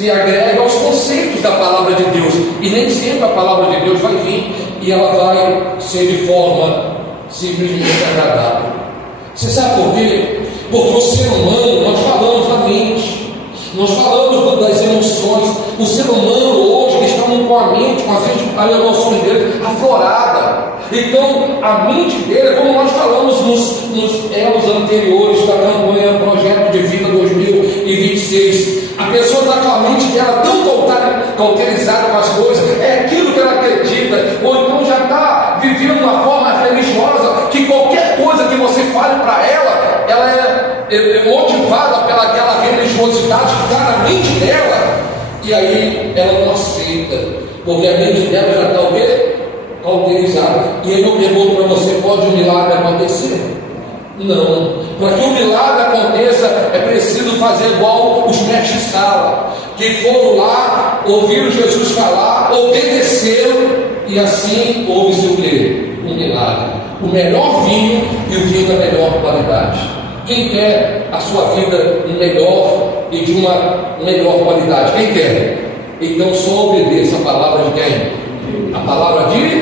se agrega aos conceitos da palavra de Deus, e nem sempre a palavra de Deus vai vir e ela vai ser de forma simplesmente agradável. Você sabe por quê? Porque o ser humano, nós falamos da mente, nós falamos das emoções. O ser humano hoje, ele está com a mente, com as emoções dele aflorada. Então a mente dele, como nós falamos nos elos anteriores da campanha Projeto de Vida 2026, a pessoa está com a mente dela tão cauterizada com as coisas, é aquilo que ela acredita, ou então já está vivendo uma forma religiosa, que qualquer coisa que você fale para ela, ela é motivada pelaquela religiosidade que está na mente dela, e aí ela não aceita, porque a mente dela já está o quê? Cauterizada. E aí eu pergunto para você: pode um milagre acontecer? Não. Para que o milagre aconteça, é preciso fazer igual os mestres sala, que foram lá, ouviram Jesus falar, obedeceram, e assim houve-se o quê? Um milagre. O melhor vinho e o vinho da melhor qualidade. Quem quer a sua vida melhor e de uma melhor qualidade? Quem quer? Então só obedeça a palavra de quem? A palavra de Deus.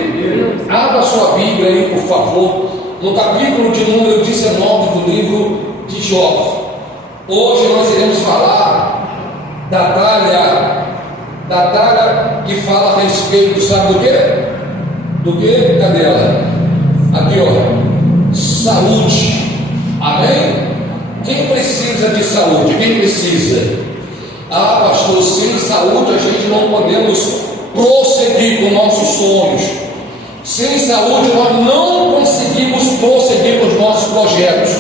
Abra sua Bíblia aí, por favor, no capítulo de número 19 do livro de Jó. Hoje nós iremos falar da talha que fala a respeito, sabe do quê? Do quê? Cadê ela? Aqui, ó. Saúde. Amém? Quem precisa de saúde? Quem precisa? Ah, pastor, sem saúde a gente não podemos prosseguir com nossos sonhos. Sem saúde nós não conseguimos prosseguir com os nossos projetos.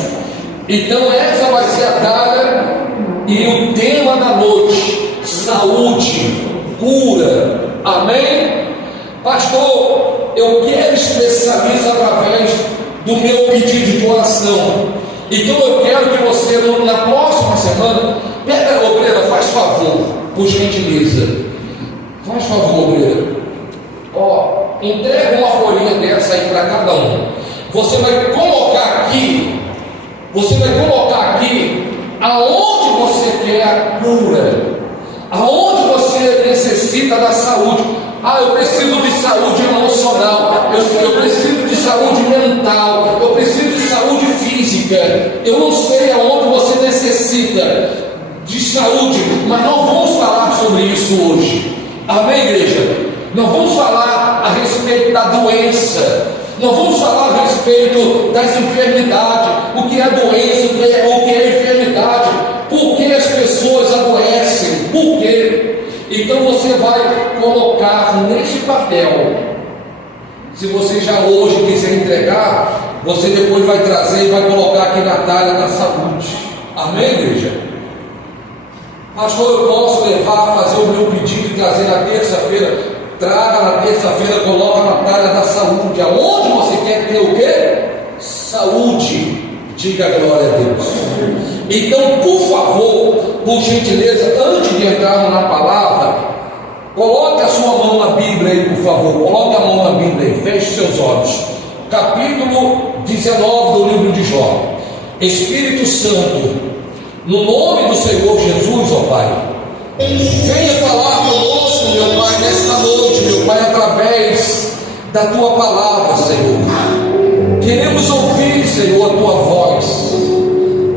Então essa vai ser a talha e o tema da noite: saúde, cura. Amém? Pastor, eu quero expressar isso através do meu pedido de oração. Então eu quero que você, na próxima semana, pega, Breda, faz favor, por gentileza, faz favor, Breda, ó, entrega uma folhinha dessa aí para cada um. Você vai colocar aqui aonde você quer a cura, aonde você necessita da saúde. Ah, eu preciso de saúde emocional, eu preciso de saúde mental, eu preciso de saúde física. Eu não sei aonde você necessita de saúde, mas nós vamos falar sobre isso hoje. Amém, igreja? Nós vamos falar a respeito da doença, nós vamos falar a respeito das enfermidades, o que é doença, o que é enfermidade, por que as pessoas adoecem, por quê? Então você vai colocar neste papel, se você já hoje quiser entregar, você depois vai trazer e vai colocar aqui na talha da saúde. Amém, igreja? Pastor, eu posso levar, fazer o meu pedido e trazer na terça-feira? Traga na terça-feira, coloca na talha da saúde. Aonde você quer ter o quê? Saúde. Diga glória a Deus. Então, por favor, por gentileza, antes de entrarmos na palavra, coloque a sua mão na Bíblia aí, por favor. Coloque a mão na Bíblia aí, feche seus olhos. Capítulo 19 do livro de Jó. Espírito Santo, no nome do Senhor Jesus, ó Pai, venha falar conosco, meu Pai, nesta noite, meu Pai, através da Tua palavra, Senhor. Queremos ouvir, Senhor, a Tua voz.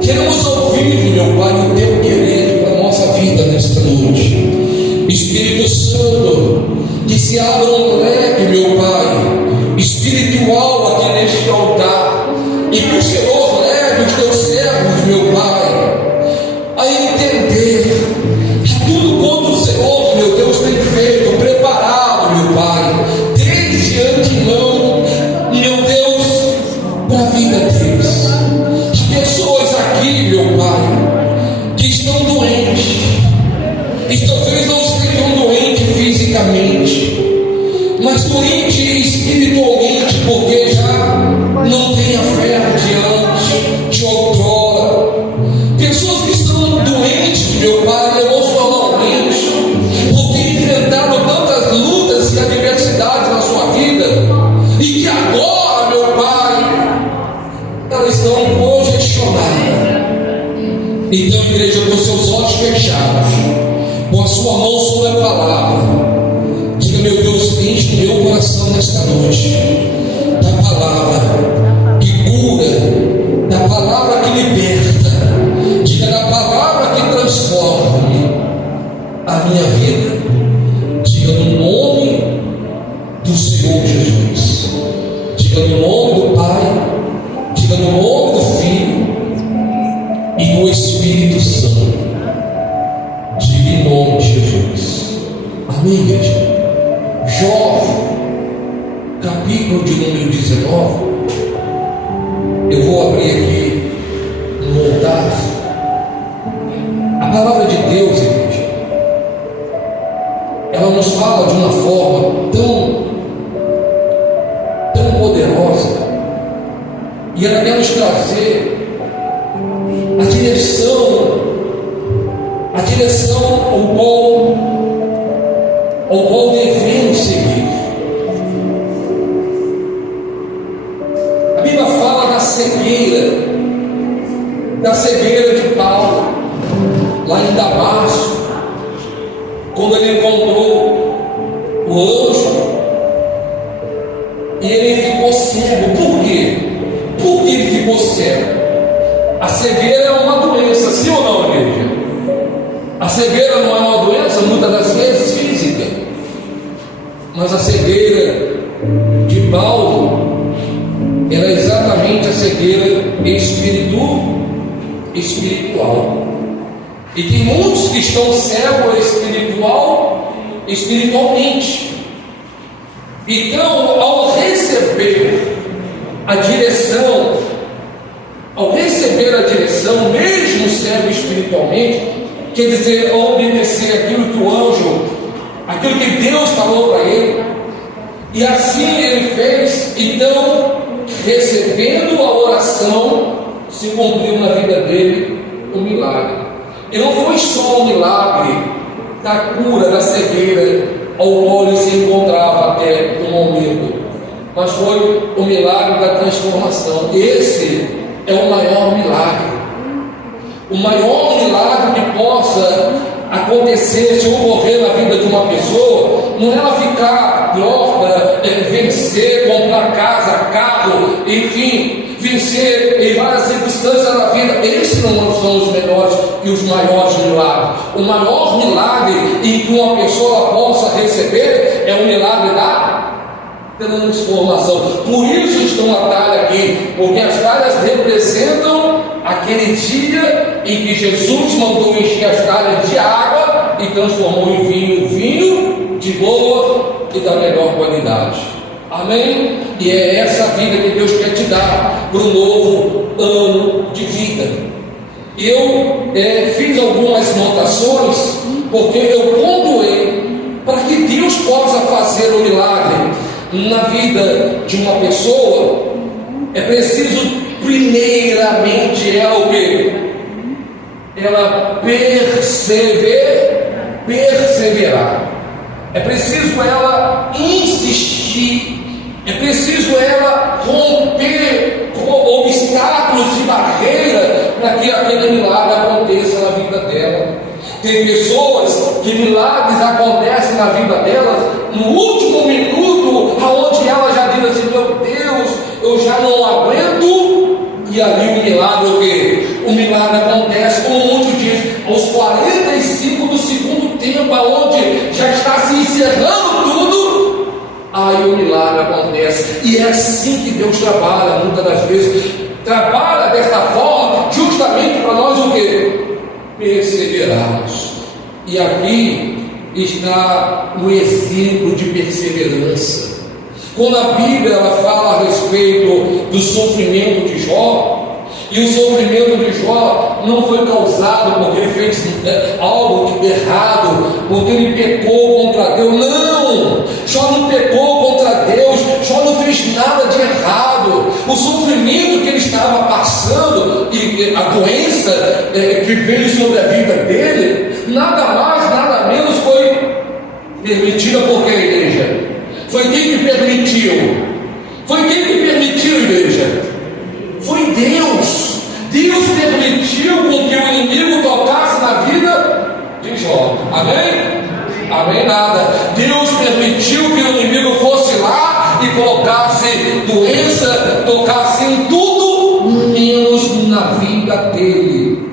Queremos ouvir, meu Pai, o Teu querer para a nossa vida nesta noite. Espírito Santo, que se abra um leque, meu Pai, espiritual aqui neste altar, e que o Senhor leve os Teus servos, meu Pai, a entender que tudo quanto o Senhor, meu Deus, tem feito, preparado, meu Pai, desde antemão, meu Deus, para a vida deles. As pessoas aqui, meu Pai, que estão doentes, e talvez não estejam doentes fisicamente, mas doentes espiritualmente, porque já não tem a fé de antes, de outrora. Pessoas que estão doentes, meu Pai, emocionalmente, porque enfrentaram tantas lutas e adversidades na sua vida, e que agora, meu Pai, elas estão congestionadas. Então, igreja, com seus olhos fechados, com a sua mão sobre a palavra. Diga: meu Deus, enche o meu coração nesta noite da palavra que cura, da palavra que liberta, diga: da palavra que transforma a minha vida. Diga: no nome do Senhor Jesus. Diga: no nome do Pai, diga: no nome do Filho e do Espírito Santo. Diga: em nome de Jesus. Amém, igreja? Jó, capítulo de número 19. Eu vou abrir aqui no altar. A palavra de Deus, igreja, ela nos fala de uma forma tão poderosa, e ela quer nos trazer a direção ao qual devemos seguir. A Bíblia fala da cegueira de Paulo, lá em Damasco, quando ele encontrou o anjo e ele ficou cego. Por quê? Por que ele ficou cego? A cegueira é uma doença, sim ou não, igreja? A cegueira não é uma doença, muitas das vezes física, mas a cegueira de Paulo era exatamente a cegueira espiritual. E tem muitos que estão cegos espiritualmente. Então, ao receber a direção, mesmo cego espiritualmente, quer dizer, ao obedecer aquilo que o anjo, aquilo que Deus falou para ele, e assim ele fez. Então, recebendo a oração, se cumpriu na vida dele um milagre. E não foi só o milagre da cura da cegueira ao qual ele se encontrava até o momento, mas foi o milagre da transformação. Esse é o maior milagre. O maior milagre que possa acontecer, se ocorrer na vida de uma pessoa, não é ela ficar próspera, vencer, comprar casa, carro, enfim, vencer em várias circunstâncias da vida. Esses não são os melhores e os maiores milagres. O maior milagre em que uma pessoa possa receber é o milagre da transformação. Por isso estão a talha aqui, porque as talhas representam aquele dia em que Jesus mandou encher as talhas de água e transformou em vinho de boa e da melhor qualidade. Amém? E é essa vida que Deus quer te dar para um novo ano de vida. Eu fiz algumas notações, porque eu pontuei para que Deus possa fazer o milagre na vida de uma pessoa. É preciso primeiramente ela perseverar. É preciso ela insistir. É preciso ela romper obstáculos e barreiras para que aquele milagre aconteça na vida dela. Tem pessoas que milagres acontecem na vida delas no último minuto, aonde ela já diz assim: meu Deus, eu já não aguento. E ali o milagre, o quê? O milagre acontece, como muitos dizem, aos 45 do segundo tempo, aonde já está se encerrando tudo, aí o milagre acontece. E é assim que Deus trabalha, muitas das vezes. Trabalha desta forma, justamente para nós o quê? Perseverarmos. E aqui está o exemplo de perseverança. Quando a Bíblia ela fala a respeito do sofrimento de Jó, e o sofrimento de Jó não foi causado porque ele fez algo de errado, porque ele pecou contra Deus. Não! Jó não pecou contra Deus, Jó não fez nada de errado. O sofrimento que ele estava passando e a doença que veio sobre a vida dele, nada mais, nada menos foi permitida por quem, igreja? Foi quem que permitiu? Foi quem que permitiu, igreja? Foi Deus. Deus permitiu com que o inimigo tocasse na vida de Jó? Amém? Amém nada. Deus permitiu que o inimigo fosse lá e colocasse doença, tocasse em tudo, menos na vida dele.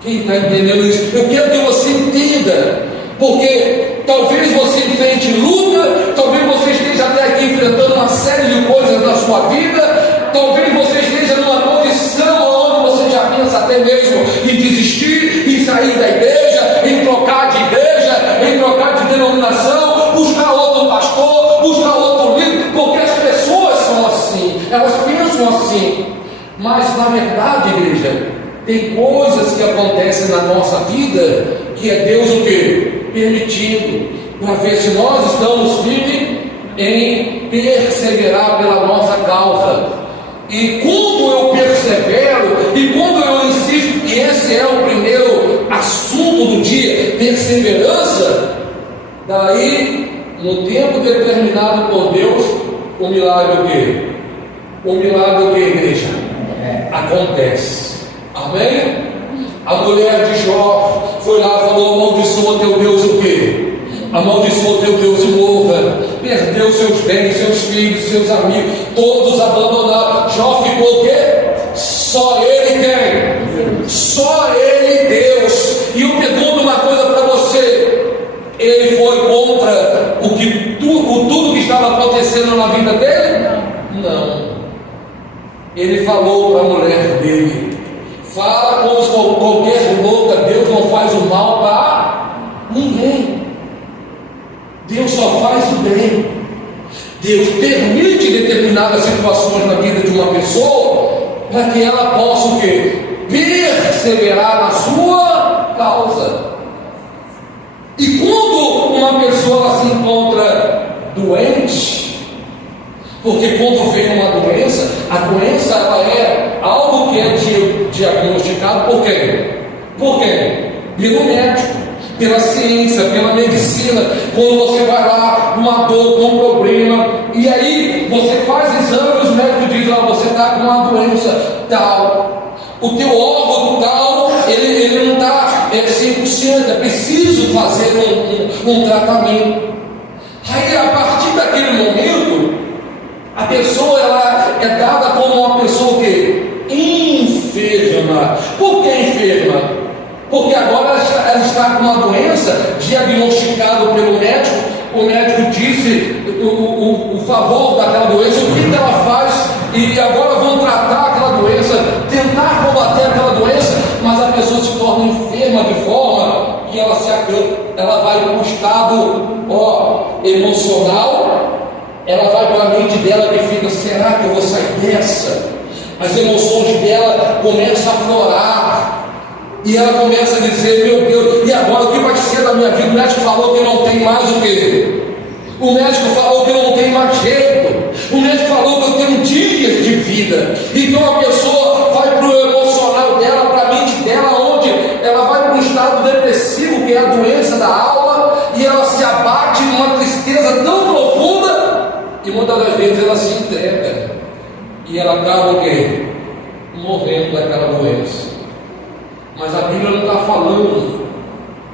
Quem está entendendo isso? Eu quero que você entenda, porque talvez você enfrente luta, talvez você esteja até aqui enfrentando uma série de coisas na sua vida, talvez você esteja numa condição onde você já pensa até mesmo em desistir, em sair da igreja, em trocar de igreja, em trocar de denominação, buscar outro pastor, buscar outro líder, porque as pessoas são assim, elas pensam assim. Mas na verdade, igreja, tem coisas que acontecem na nossa vida que é Deus o quê? Permitindo, para ver se nós estamos firmes em perseverar pela nossa causa. E quando eu persevero, e quando eu insisto, e esse é o primeiro assunto do dia, perseverança, daí, no tempo determinado por Deus, o milagre o quê? O milagre o quê, igreja? Acontece. Amém? A mulher de Jó foi lá e falou: amaldiçoa teu Deus o quê? Amaldiçoa teu Deus e morra. Perdeu seus bens, seus filhos, seus amigos, todos abandonaram. Jó ficou o quê? Só ele quem? Só ele Deus. E eu pergunto uma coisa para você: ele foi contra tudo que estava acontecendo na vida dele? Não. Ele falou para a mulher dele: fala como qualquer louca, Deus não faz o mal para ninguém. Deus só faz o bem. Deus permite determinadas situações na vida de uma pessoa para que ela possa o quê? Perseverar na sua causa. E quando uma pessoa se encontra doente, porque quando vem uma doença, a doença ela é algo que é diagnosticado por quem? Por quem? Pelo médico, pela ciência, pela medicina. Quando você vai lá, uma dor, um problema, e aí você faz exame, os médicos dizem: você está com uma doença tal, o teu órgão tal, ele não está 100%, é preciso fazer um tratamento. Aí a partir daquele momento, a pessoa ela é dada como uma pessoa que enferma. Por que enferma? Porque agora ela está com uma doença diagnosticada pelo médico. O médico disse o favor daquela doença, o que ela faz, e agora vão tratar aquela doença, tentar combater aquela doença, mas a pessoa se torna enferma de forma que ela vai para um estado emocional. Ela vai para a mente dela que fica: será que eu vou sair dessa? As emoções dela começam a aflorar, e ela começa a dizer: meu Deus, e agora o que vai ser da minha vida? O médico falou que não tem mais o quê? O médico falou que não tem mais jeito. O médico falou que eu tenho dias de vida. Então a pessoa vai para o emocional dela, para a mente dela, onde ela vai para um estado depressivo, que é a doença da alma, e ela se abate numa tristeza tão profunda, e muitas das vezes ela se entrega, e ela acaba o quê? Morrendo daquela doença. Mas a Bíblia não está falando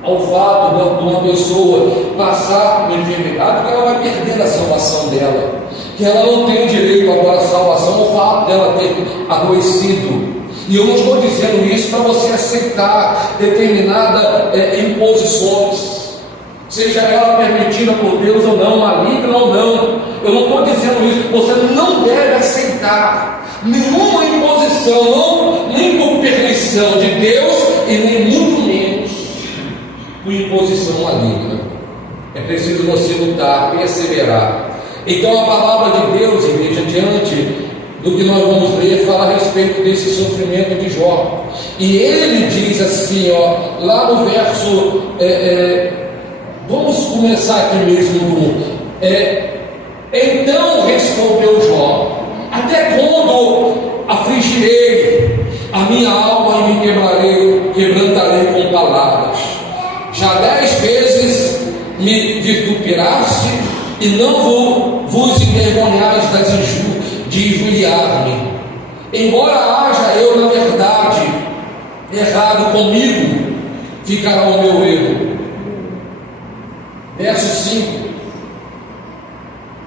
ao fato de uma pessoa passar uma enfermidade, que ela vai perder a salvação dela, que ela não tem o direito agora à salvação, o fato dela ter adoecido. E eu não estou dizendo isso para você aceitar determinadas imposições, seja ela permitida por Deus ou não, maligna ou não. Eu não estou dizendo isso. Você não deve aceitar nenhuma imposição, nem por permissão de Deus, e nem muito menos por imposição maligna. É preciso você lutar, perseverar. Então a palavra de Deus, igreja, diante do que nós vamos ler, fala a respeito desse sofrimento de Jó. E ele diz assim, lá no verso, vamos começar aqui mesmo, então respondeu Jó: até quando afligirei a minha alma e me quebrantarei com palavras? Já 10 vezes me vituperaste e não vos envergonhais de injuriar-me. Embora haja eu, na verdade, errado comigo, ficará o meu erro. Verso 5: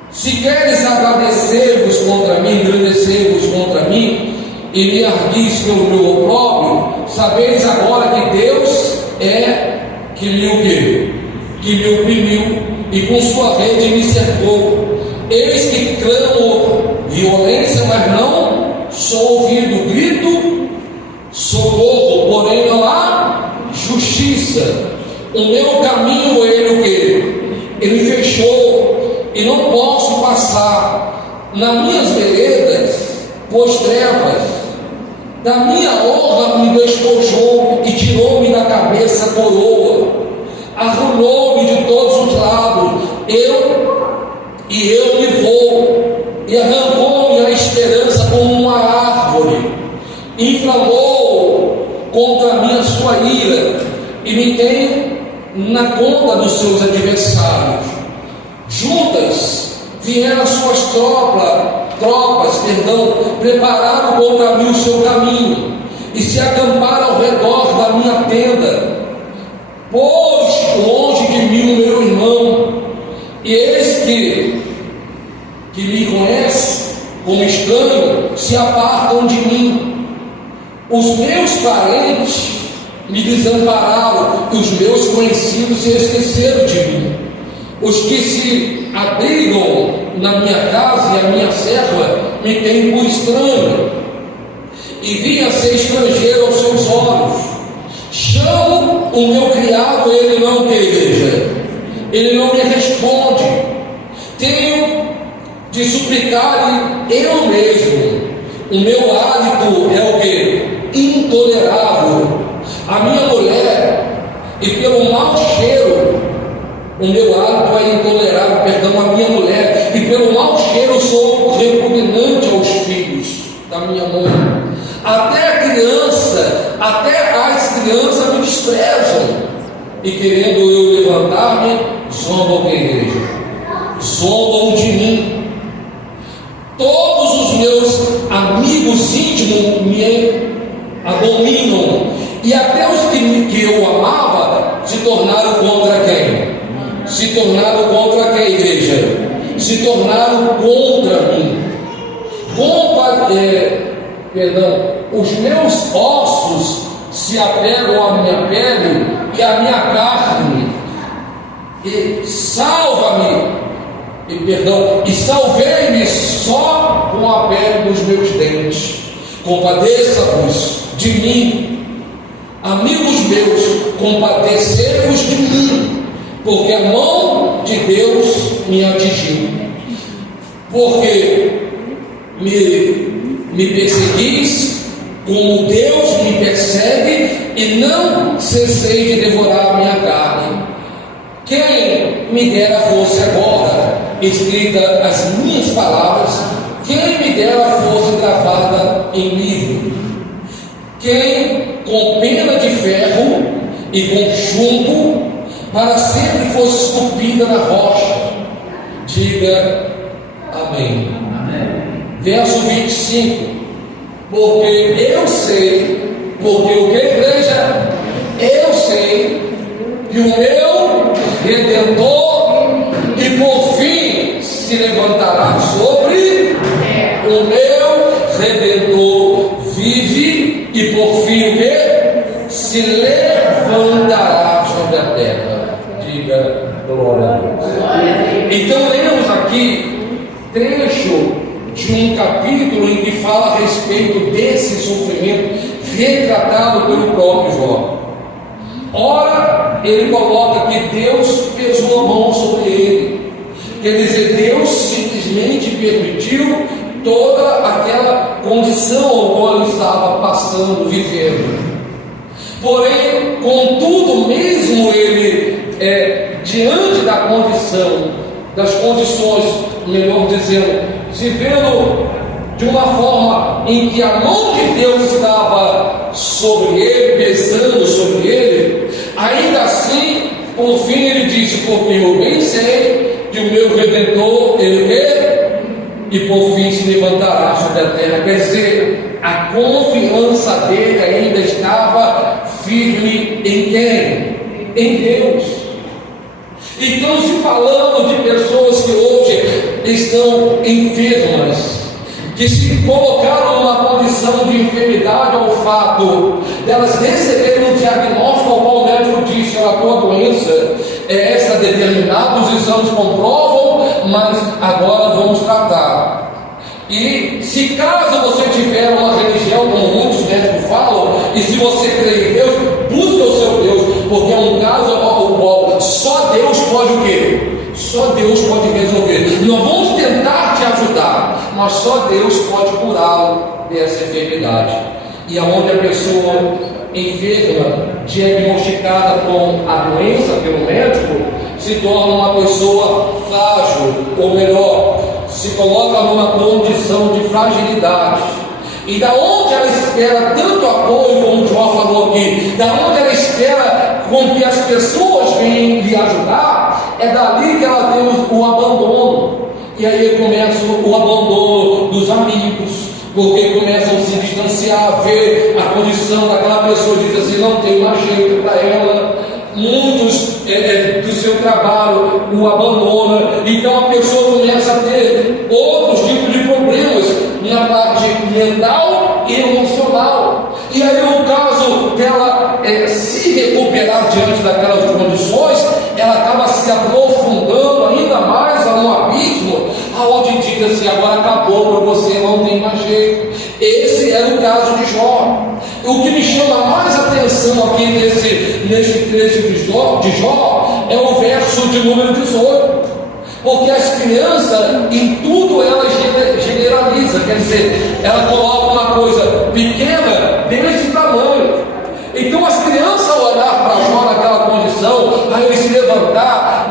se queres agradecer-vos contra mim, engrandecer-vos contra mim, e me arguis pelo meu opróbrio, sabeis agora que Deus é que me o quê? Que me oprimiu, e com sua rede me cercou. Eis que clamo violência, mas não sou ouvido, grito socorro, porém não há justiça. O meu caminho ele o quê? Ele fechou, e não posso passar. Nas minhas veredas pôs trevas, da minha honra me despojou, e tirou-me da cabeça a coroa, arrumou-me de todos os lados, eu me vou, e arrancou-me a esperança como uma árvore, inflamou contra mim a sua ira, e me tem na conta dos seus adversários. Juntas vieram as suas tropas, prepararam contra mim o seu caminho, e se acamparam ao redor da minha tenda. Pôs longe de mim o meu irmão, e eis que me conhece como estranho, se apartam de mim. Os meus parentes me desampararam, e os meus conhecidos se esqueceram de mim. Os que se abrigam na minha casa e a minha serva me têm por estranho, e vim a ser estrangeiro aos seus olhos. Chamo o meu criado, ele não quereja, ele não me responde. Tenho de suplicar eu mesmo. O meu hálito é o que? Intolerável. A minha mulher, e pelo mau cheiro, o meu hálito é intolerável, perdão, a minha mulher, e pelo mau cheiro eu sou repugnante aos filhos da minha mãe. Até as crianças me desprezam, e querendo eu levantar-me, zombam da igreja, zombam de mim. Todos os meus amigos íntimos me abominam, e até os que eu amava se tornaram contra quem? Se tornaram contra quem, igreja? Se tornaram contra mim. Os meus ossos se apegam à minha pele e à minha carne, e salva-me, e salvei-me só com a pele dos meus dentes. Compadeça-vos de mim, amigos meus, compadecei-vos de mim, porque a mão de Deus me atingiu. Porque me perseguis como Deus me persegue, e não cessei de devorar a minha carne. Quem me dera fosse agora escrita as minhas palavras, quem me dera fosse gravada em livro, quem com pena de ferro e com chumbo para sempre fosse esculpida na rocha. Diga amém. Verso 25: porque eu sei, porque o que, igreja? Eu sei que o meu Redentor, e por fim se levantará sobre o meu Redentor, vive, e por fim o que? Se levantará sobre a terra. Diga glória a Deus. Então lemos aqui trecho de um capítulo em que fala a respeito desse sofrimento retratado pelo próprio Jó. Ora, ele coloca que Deus pesou a mão sobre ele, quer dizer, Deus simplesmente permitiu toda aquela condição ao qual ele estava passando, vivendo. Porém, contudo, mesmo ele diante da condição, das condições, melhor dizendo, se vendo de uma forma em que a mão de Deus estava sobre ele, pesando sobre ele, ainda assim, por fim ele disse: porque eu bem sei que o meu Redentor, ele quer, e por fim se levantará sobre a terra. Quer dizer, a confiança dele ainda estava firme em quem? Em Deus. Então, se falando de pessoas que hoje estão enfermas, que se colocaram numa condição de enfermidade ao fato delas receberem um diagnóstico ao qual o médico disse: a tua doença é essa determinada, os exames comprovam, mas agora vamos tratar. E se caso você tiver uma religião, como muitos médicos falam, e se você crê em Deus, busque o seu Deus, porque é um caso ao qual só Deus pode o quê? Só Deus pode resolver. Nós vamos tentar te ajudar, mas só Deus pode curá-lo dessa enfermidade. E aonde a pessoa enferma, diagnosticada com a doença pelo médico, se torna uma pessoa frágil, ou melhor, se coloca numa condição de fragilidade. E da onde ela espera tanto apoio, como o João falou aqui, da onde ela espera com que as pessoas venham lhe ajudar, é dali que ela tem o abandono. E aí começa o abandono dos amigos, porque começam a se distanciar, ver a condição daquela pessoa, diz assim: não tem mais jeito para ela. Muitos do seu trabalho o abandona, então a pessoa começa a ter outros tipos de problemas na parte mental e emocional. E aí, no caso dela se recuperar diante daquelas condições, ela acaba se aprofundando ainda mais no abismo, aonde diz assim: agora acabou para você, não tem mais jeito. Esse era o caso de Jó. O que me chama mais atenção aqui nesse trecho de Jó é o verso de número 18, porque as crianças, em tudo elas generaliza, quer dizer, ela coloca uma coisa pequena desse tamanho. Então as crianças, ao olhar para Jó naquela condição, aí ele se levantar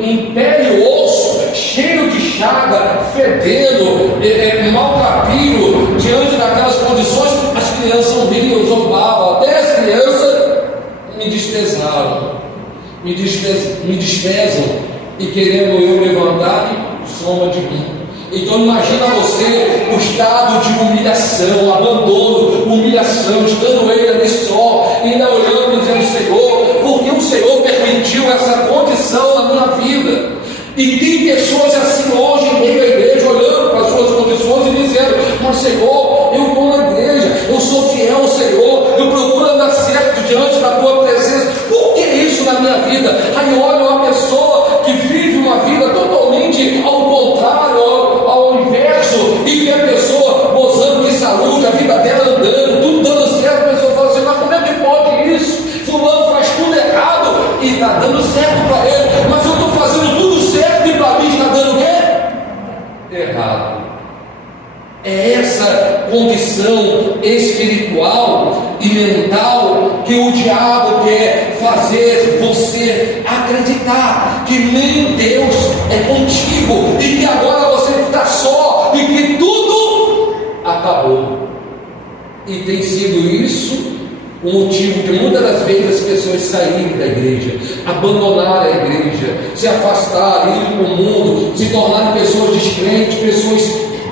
em pele e osso, cheio de chaga, fedendo, maltrapilho, diante daquelas condições, as crianças riam, zombavam. Até as crianças me desprezaram, me desprezam, e querendo eu levantar, soma de mim. Então imagina você o estado de humilhação, abandono, humilhação, estando ele ali só, ainda olhando e dizendo: Senhor, porque o Senhor permitiu essa condição na minha vida? E tem pessoas assim hoje em meio à igreja, olhando para as suas condições e dizendo: mas Senhor, eu estou na igreja, eu sou fiel ao Senhor, eu procuro andar certo diante da tua presença, por que isso na minha vida? Aí olha uma pessoa que vive uma vida totalmente ao contrário, ao inverso, e vê a pessoa gozando de saúde, a vida dela andando, tudo dando certo, a pessoa fala assim: mas como é que pode isso? Fulano faz tudo errado e está dando certo para ele, mas eu estou fazendo tudo certo e para mim está dando o quê? Errado. É essa condição espiritual e mental que o diabo quer fazer você acreditar que nem Deus é contigo e que agora você está só e que tudo acabou. E tem sido isso o motivo de muitas das vezes as pessoas saírem da igreja, abandonarem a igreja, se afastarem, irem para o mundo, se tornarem pessoas descrentes, pessoas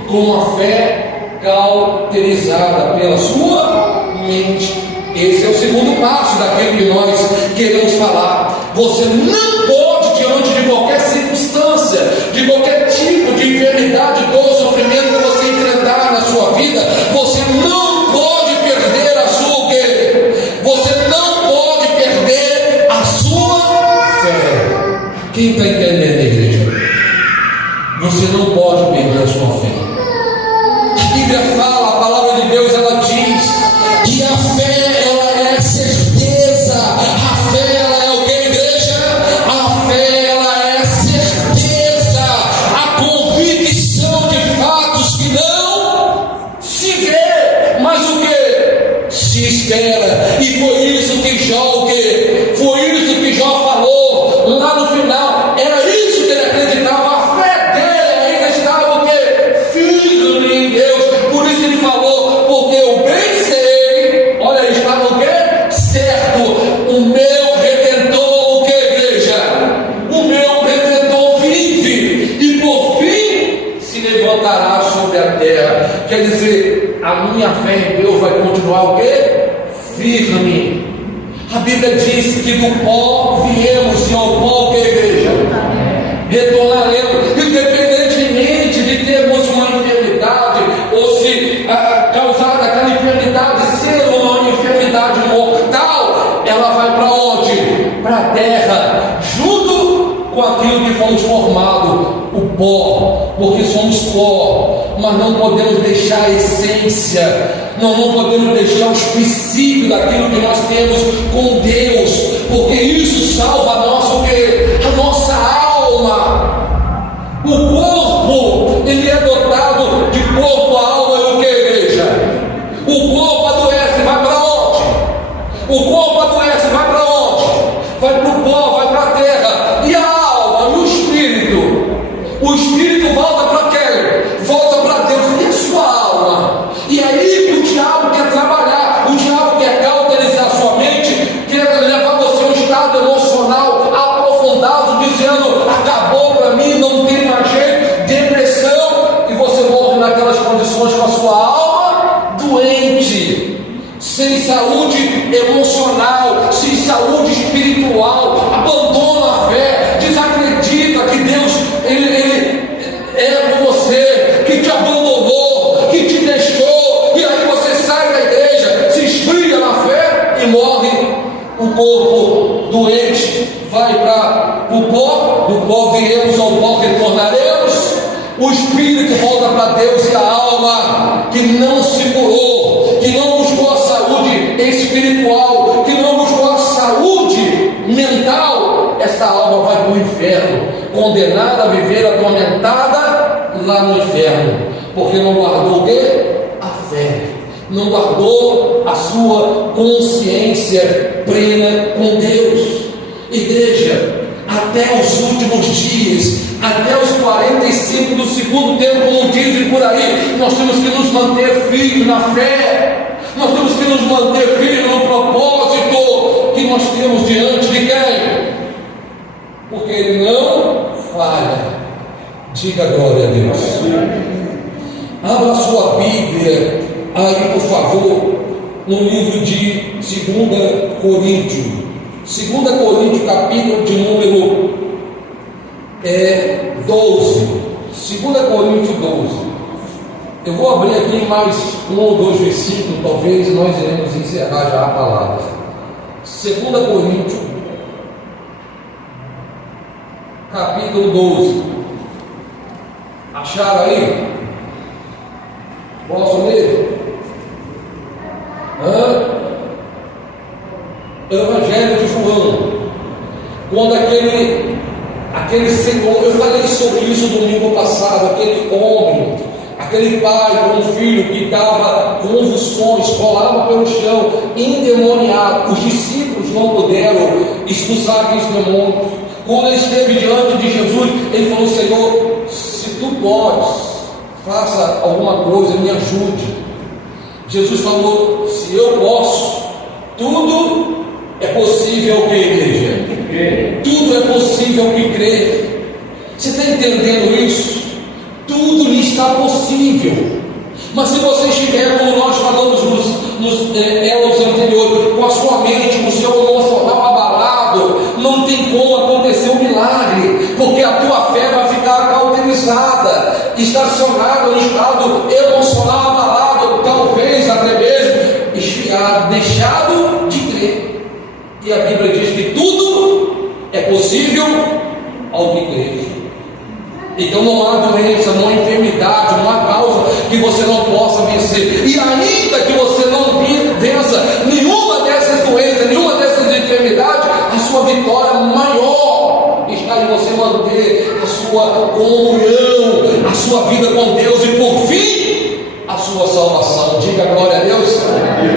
com a fé cauterizada pela sua mente. Esse é o segundo passo daquilo que nós queremos falar. Você não pode, diante de qualquer circunstância, de qualquer tipo de enfermidade, dor, sofrimento que você enfrentar na sua vida, você não pode perder a sua o quê? Você não pode perder a sua fé. Quem está entendendo, igreja? Você não pode perder a sua fé. A Bíblia fala, a palavra de Deus, ela diz que a fé, ela é certeza. A fé, ela é o que, igreja? A fé, ela é certeza, a convicção de fatos que não se vê, mas o que? Se espera. E foi isso que Jó, o que? Foi isso que Jó falou lá no final. Era isso que ele acreditava. A fé dele ainda estava o que? Firme em Deus. Por isso ele falou: porque eu bem sei, olha aí, estava o que? Certo, o meu Redentor, o que, igreja? O meu Redentor vive e por fim se levantará sobre a terra. Quer dizer, a minha fé em Deus vai continuar o que? Firme. A Bíblia diz que do pó viemos e ao pó, que, igreja? retornaremos, independentemente de termos uma enfermidade, ou se causar aquela enfermidade ser uma enfermidade mortal, ela vai para onde? Para a terra, junto com aquilo que fomos formados, o pó, porque somos pó, mas não podemos deixar a essência, nós não podemos deixar os princípios daquilo que nós temos com Deus, porque isso salva a nossa, o quê? A nossa alma. O corpo, ele é dotado de corpo, alma e o que, igreja? O corpo adoece, vai para onde? O corpo adoece, vai para onde? Vai para o pó, vai para a terra. E a alma, e o espírito? O espírito volta para quem? Volta para Deus. E a sua alma? E aí que o diabo quer trabalhar, o diabo quer cauterizar a sua mente, quer levar você a um estado emocional aprofundado, dizendo: acabou para mim, não tem mais jeito, depressão, e você morre naquelas condições com a sua alma doente, sem saúde emocional, sem saúde espiritual, abandona a fé, desacredita que Deus ele é com você, que te abandonou, que te deixou, e aí você sai da igreja, se esfria na fé e morre. O corpo doente vai para o pó, do pó viemos, ao pó retornaremos. O espírito volta para Deus, e a alma que não se curou, que não buscou a saúde espiritual, que não buscou a saúde mental, essa alma vai para o inferno, condenada a viver atormentada lá no inferno, porque não guardou o quê? A fé, não guardou a sua consciência plena com Deus. Igreja, até os últimos dias, até os 45 do segundo tempo, como dizem por aí, nós temos que nos manter firmes na fé, nós temos que nos manter firmes no propósito que nós temos diante de quem? Porque Ele não falha. Diga glória a Deus. Abra a sua Bíblia aí, por favor, no livro de 2 Coríntios. 2 Coríntios, capítulo de número 12. 2 Coríntios 12. Eu vou abrir aqui mais um ou dois versículos, talvez nós iremos encerrar já a palavra. 2 Coríntios, capítulo 12. Acharam aí? Posso ler? Evangelho de João, quando aquele Senhor, eu falei sobre isso domingo passado, aquele homem, aquele pai com um filho que dava convulsões, rolava pelo chão, endemoniado. Os discípulos não puderam expulsar aqueles demônios. Quando ele esteve diante de Jesus, ele falou: Senhor, se tu podes, faça alguma coisa, me ajude. Jesus falou: se eu posso, tudo é possível que igreja? Tudo é possível que crer. Você está entendendo isso? Tudo lhe está possível. Mas se você estiver, como nós falamos nos elos anteriores, com a sua mente, com o seu emocional abalado, não tem como acontecer um milagre, porque a tua fé vai ficar cauterizada, estacionada no estado emocional abalado, talvez até mesmo esfriado, deixado de crer. E a Bíblia diz que tudo é possível ao que crer. Então não há doença, não há enfermidade, não há causa que você não possa vencer. E ainda que você não vença nenhuma dessas doenças, nenhuma dessas enfermidades, a sua vitória maior está em você manter a sua comunhão, a sua vida com Deus e por fim a sua salvação. Diga glória a Deus.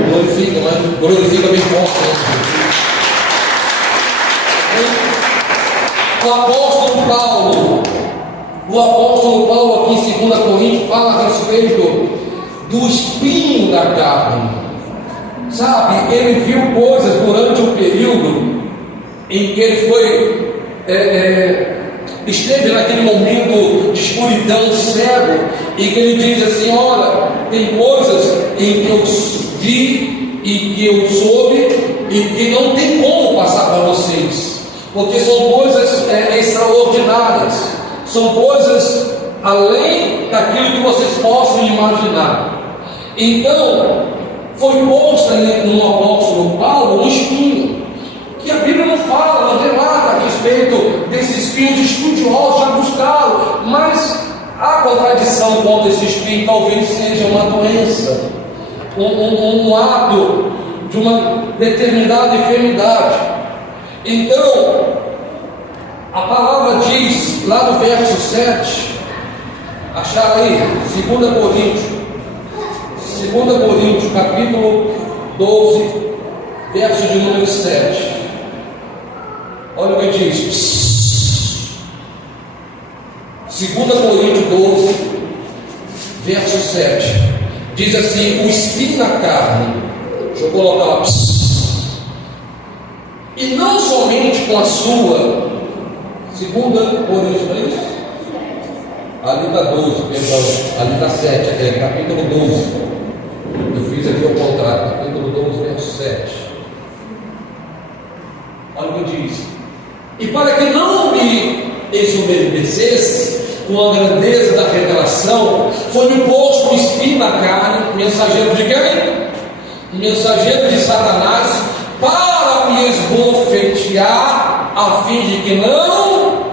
Glorifica, mas glorifica bem forte. O apóstolo Paulo aqui em 2 Coríntios fala a respeito do espinho da carne. Sabe, ele viu coisas durante o período em que ele foi esteve naquele momento de escuridão, cego, e que ele diz assim: olha, tem coisas em que eu vi e que eu soube e que não tem como passar para vocês, porque são coisas extraordinárias, são coisas além daquilo que vocês possam imaginar. Então, foi posta no apóstolo Paulo um espinho, que a Bíblia não fala, não relata a respeito desses espinhos. Estudiosos já buscaram, mas há contradição quanto a esse espinho. Talvez seja uma doença, um ato de uma determinada enfermidade. Então, a palavra diz lá no verso 7, acharam aí, 2 Coríntios, capítulo 12, verso de número 7. Olha o que diz. 2 Coríntios 12, verso 7. Diz assim: o espinho na carne, deixa eu colocar lá, e não somente com a sua, 2 Coríntios, não é isso? Ali está 12, perdão, ali está 7, capítulo 12. Eu fiz aqui ao contrário, capítulo 12, verso 7. Olha o que diz: e para que não me exubermecesse com a grandeza da revelação, foi-me posto um espinho na carne, mensageiro de quem? Mensageiro de Satanás, para me esbofetear, a fim de que não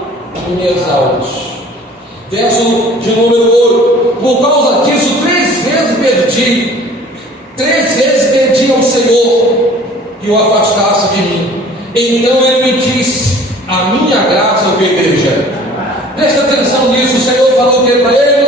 me exalte. Verso de número 8: por causa disso, 3 vezes pedi ao Senhor que o afastasse de mim. Então ele me disse: a minha graça, o que, igreja? Presta atenção nisso. O Senhor falou o que para ele?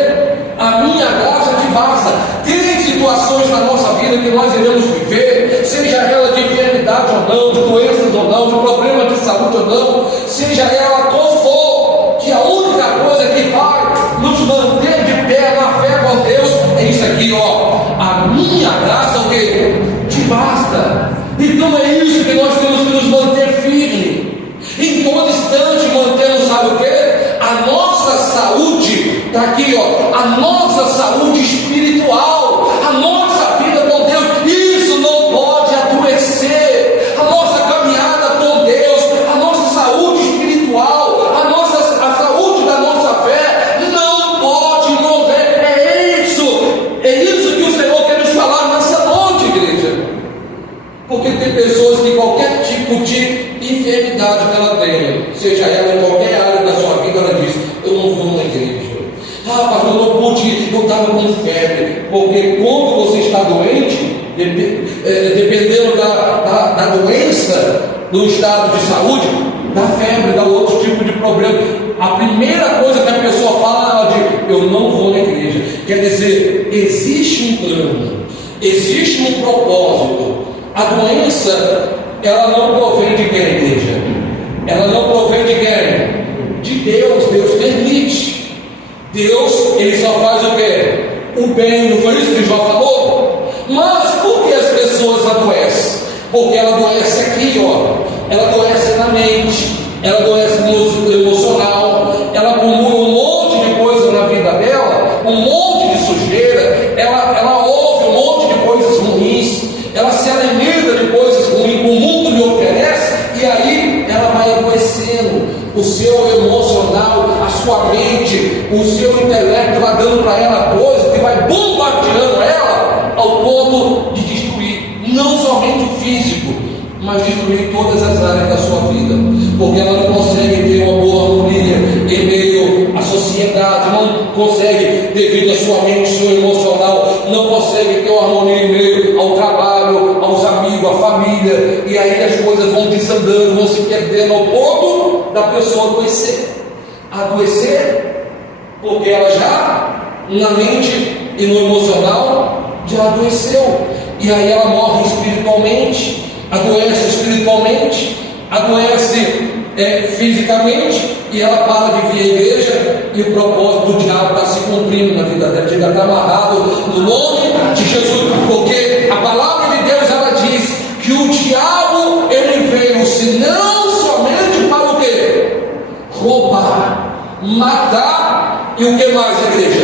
A minha graça te basta. Tem situações na nossa vida que nós iremos viver, seja ela de enfermidade ou não, de doenças ou não, de problema de saúde ou não, seja ela qual for, que a única coisa que vai nos manter de pé na fé com Deus é isso aqui, ó: a minha graça, o que? Te basta. Então é isso que nós temos que nos manter firme, em todo instante mantendo, sabe o que? A nossa saúde, está aqui, ó, a nossa saúde espiritual, a nossa vida com Deus. Isso não pode adoecer. A nossa caminhada com Deus, a nossa saúde espiritual, a saúde da nossa fé não pode morrer. É isso que o Senhor quer nos falar nessa noite, igreja. Porque tem pessoas que qualquer tipo de enfermidade que ela tenha, seja ela em qualquer área da sua vida, ela diz: eu não vou na igreja. Ah, pastor, eu não pude ir, eu estava com febre. Porque quando você está doente, dependendo da doença, do estado de saúde, dá febre, dá outro tipo de problema. A primeira coisa que a pessoa fala, ela diz: eu não vou na igreja. Quer dizer, existe um plano, existe um propósito. A doença, ela não provém de quem, igreja? Ela não provém de quem? De Deus. Deus permite. Deus, ele só faz o quê? O bem. Não foi isso que Jó falou? Mas por que as pessoas adoecem? Porque ela adoece aqui, ó. Ela adoece na mente, ela adoece no emocional, ela acumula um monte de coisa na vida dela, um monte de sujeira, ela ouve um monte de coisas ruins, ela se alimenta de coisas ruins que o mundo lhe oferece, e aí ela vai adoecendo. O seu emocional, a sua mente, o seu intelecto vai dando para ela coisas que vai bombardeando ela ao ponto de destruir não somente o físico, mas destruir todas as áreas da sua vida, porque ela não consegue ter uma boa harmonia em meio à sociedade, não consegue, devido à sua mente, seu emocional, não consegue ter uma harmonia em meio ao trabalho, aos amigos, à família, e aí as coisas vão desandando, vão se perdendo ao ponto da pessoa adoecer, porque ela já, na mente e no emocional, já adoeceu, e aí ela morre espiritualmente, adoece espiritualmente, adoece fisicamente, e ela para de vir à igreja, e o propósito do diabo está se cumprindo na vida dela. Diga: está amarrado no nome de Jesus, porque a palavra de Deus, ela diz que o diabo, ele veio senão somente para o quê? Roubar, matar, e o que mais, igreja?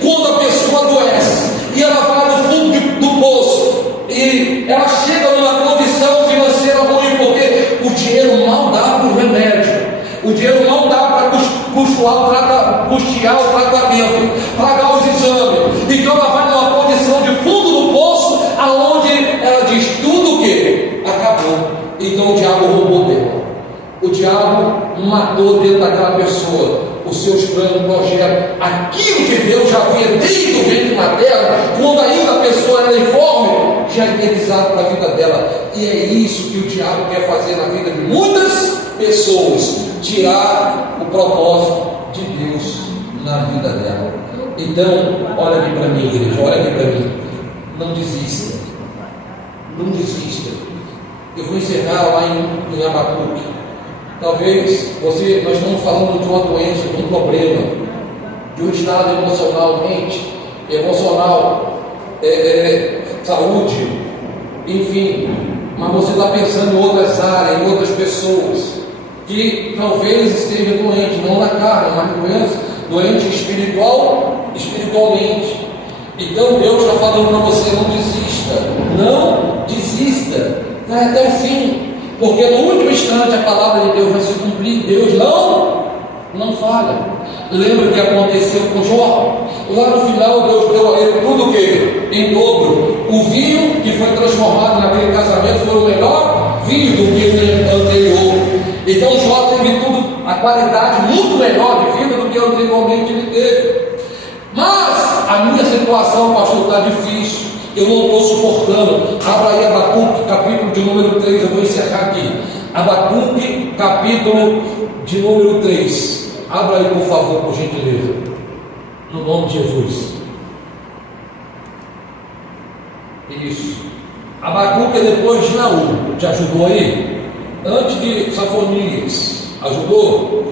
Quando a pessoa adoece e ela vai no fundo do poço, e ela chega numa condição financeira ruim, porque o dinheiro mal dá por remédio, o dinheiro não dá para custear o tratamento, pagar os exames. Então ela vai numa condição de fundo do poço, aonde ela diz tudo o que? Acabou. Então o diabo roubou dela. O diabo matou dentro daquela pessoa os seus planos, projetos, aquilo que Deus já havia desde o ventre materno, quando ainda a pessoa era informe, já é idealizado para a vida dela. E é isso que o diabo quer fazer na vida de muitas pessoas, tirar o propósito de Deus na vida dela. Então, olha aqui para mim, igreja, olha aqui para mim, não desista, não desista. Eu vou encerrar lá em Abacuque. Talvez nós estamos falando de uma doença, de um problema, de um estado emocional, saúde, enfim, mas você está pensando em outras áreas, em outras pessoas que talvez esteja doente, não na carne, mas doente espiritualmente. Então Deus está falando para você: não desista, vai até o fim. Porque no último instante a palavra de Deus vai se cumprir. Deus não falha. Lembra o que aconteceu com Jó? Lá no final Deus deu a ele tudo o que? Em dobro. O vinho que foi transformado naquele casamento foi o melhor vinho do que o anterior. Então Jó teve tudo, a qualidade muito melhor de vida do que anteriormente ele teve. Mas a minha situação, pastor, está difícil. Eu não estou suportando. Abra aí Abacuque, capítulo de número 3. Eu vou encerrar aqui. Abacuque, capítulo de número 3. Abra aí, por favor, por gentileza. No nome de Jesus. Isso. Abacuque é depois de Naum. Te ajudou aí? Antes de Safonias. Ajudou?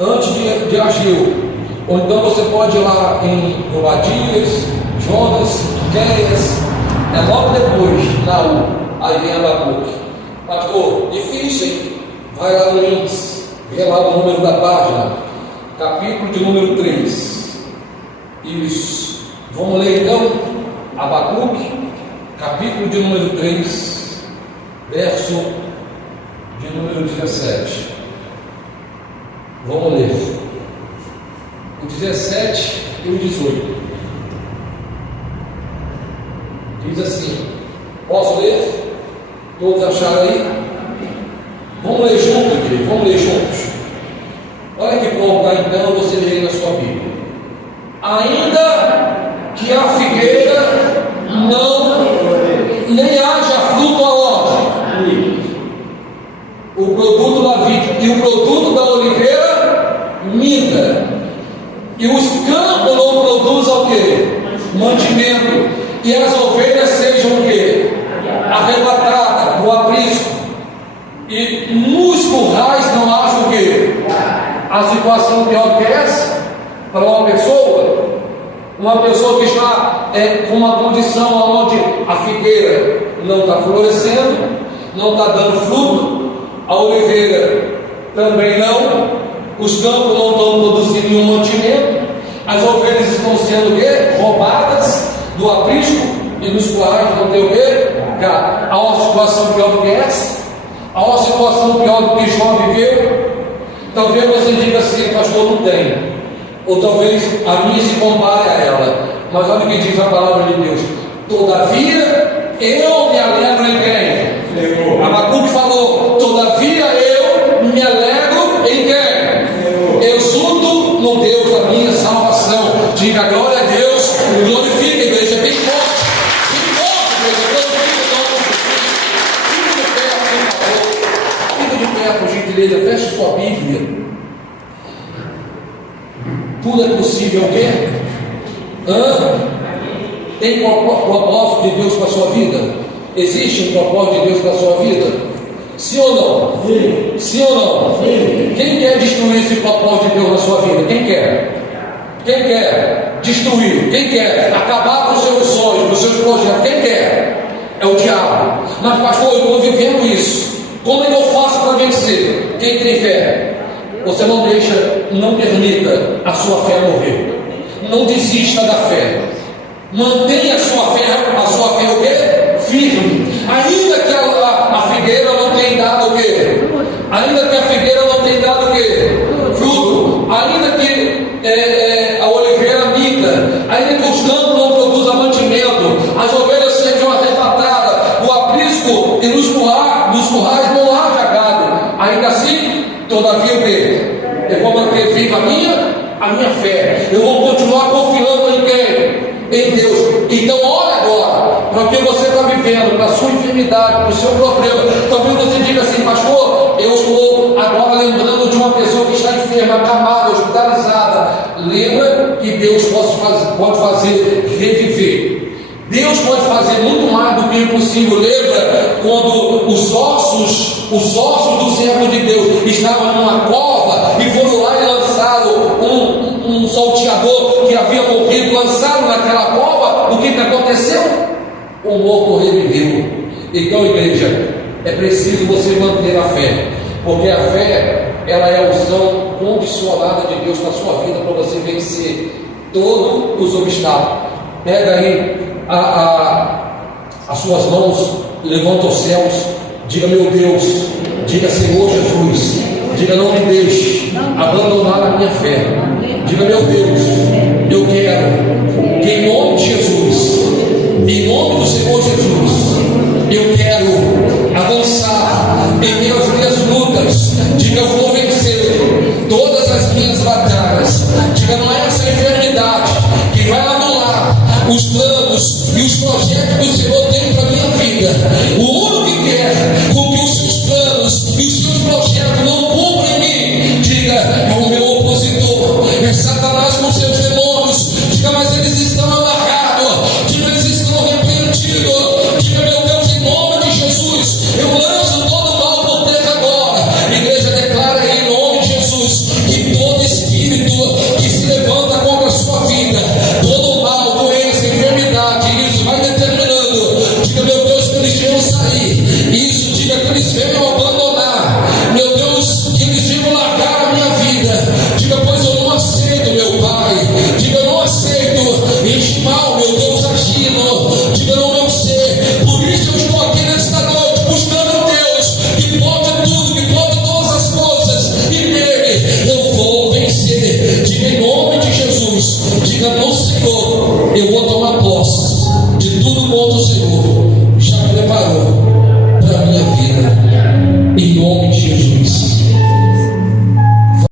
Antes de Ageu. Ou então você pode ir lá em Obadias, Jonas, Miqueias, é logo depois, Naum, aí vem Abacuque. Pastor, difícil, hein? Vai lá no índice, vê lá o número da página, capítulo de número 3. Isso. Vamos ler então, Abacuque, capítulo de número 3, verso de número 17. Vamos ler o 17 e o 18. Diz assim, posso ler? Todos acharam aí? Vamos ler juntos, igreja, vamos ler juntos. Olha que bom, tá? Então você lê na sua Bíblia. Ainda que a figueira nem haja fruto aonde? O produto da vide e o produto da oliveira minta. E os campos não produzam o quê? Mantimento. E as ovelhas sejam o quê? Arrebatadas do aprisco. E nos currais não haja o quê? A situação pior que essa, para uma pessoa que está com uma condição onde a figueira não está florescendo, não está dando fruto, a oliveira também não, os campos não estão produzindo nenhum mantimento, as ovelhas estão sendo o quê? Roubadas do aprisco, e nos currais não tem o quê? Há uma situação pior do que essa? Há uma situação pior do que Jó viveu? Talvez você diga assim, pastor, não tem. Ou talvez a minha se compare a ela. Mas olha o que diz a palavra de Deus: todavia eu me alegro em quem? Abacuque falou: todavia eu me alegro em quem? Eu exulto no Deus da minha salvação. Diga glória a Deus, glorifique a igreja, bem forte, igreja, glorifique o nome de Cristo. Fica de pé, por gentileza, feche sua Bíblia. Tudo é possível, o quê? Tem propósito de Deus para a sua vida? Existe um propósito de Deus para a sua vida? Sim ou não? Sim. Sim ou não? Sim. Quem quer destruir esse propósito de Deus na sua vida? Quem quer? Quem quer destruir? Quem quer acabar com os seus sonhos, com os seus projetos? Quem quer? É o diabo. Mas pastor, eu estou vivendo isso. Como é que eu faço para vencer? Quem tem fé? Você não permita a sua fé morrer. Não desista da fé. Mantenha a sua fé o quê? Firme. Ainda que a figueira não tenha dado o quê? Ainda que a figueira Ainda assim, todavia, eu vou manter viva a minha fé. Eu vou continuar confiando em quem? Em Deus. Então olha agora para o que você está vivendo, para a sua enfermidade, para o seu problema. Talvez você diga assim: pastor, eu estou agora lembrando de uma pessoa que está enferma, acamada, hospitalizada. Lembra que Deus pode fazer reviver. Deus pode fazer muito mais do que o impossível. Lembra quando os ossos do servo de Deus estavam numa cova e foram lá e lançaram um salteador que havia morrido, lançaram naquela cova? O que aconteceu? O morto reviveu. Então, igreja, é preciso você manter a fé, porque a fé, ela é a unção condicionada de Deus na sua vida para você vencer todos os obstáculos. Pega aí as suas mãos, levanta os céus, diga: meu Deus, diga: Senhor Jesus, diga: não me deixe abandonar a minha fé. Diga: meu Deus, eu quero que em nome de Jesus, em nome do Senhor Jesus, eu quero avançar em minhas lutas. Diga: eu vou vencer todas as minhas batalhas. Diga: não é essa enfermidade que vai anular os planos e os projetos que o Senhor tem para a minha vida. O único que quer com que os seus planos e os seus projetos não cumpram em mim, diga: é o meu opositor, é Satanás com seus demônios. Diga: mas eles estão amarrados, diga: eles estão arrependidos. Diga: meu Deus, em nome de Jesus, eu lanço todo o mal por terra agora. A igreja declara aí, em nome de Jesus, que todo espírito que se levanta contra a sua vida, todo mal, doença, enfermidade, isso vai determinando. Diga: meu Deus, que eles venham sair. Isso, diga: que eles venham abandonar. Meu Deus, que eles venham largar a minha vida. Diga: pois eu não aceito, meu Pai. Diga: eu não aceito este mal, meu Deus, agindo. Diga: no meu ser. Por isso eu estou aqui nesta noite buscando Deus, que pode tudo, que pode todas as coisas, e nele eu vou vencer. Diga: em nome de Jesus. Diga: no Senhor eu vou tomar posse de tudo quanto o Senhor já preparou para a minha vida, em nome de Jesus.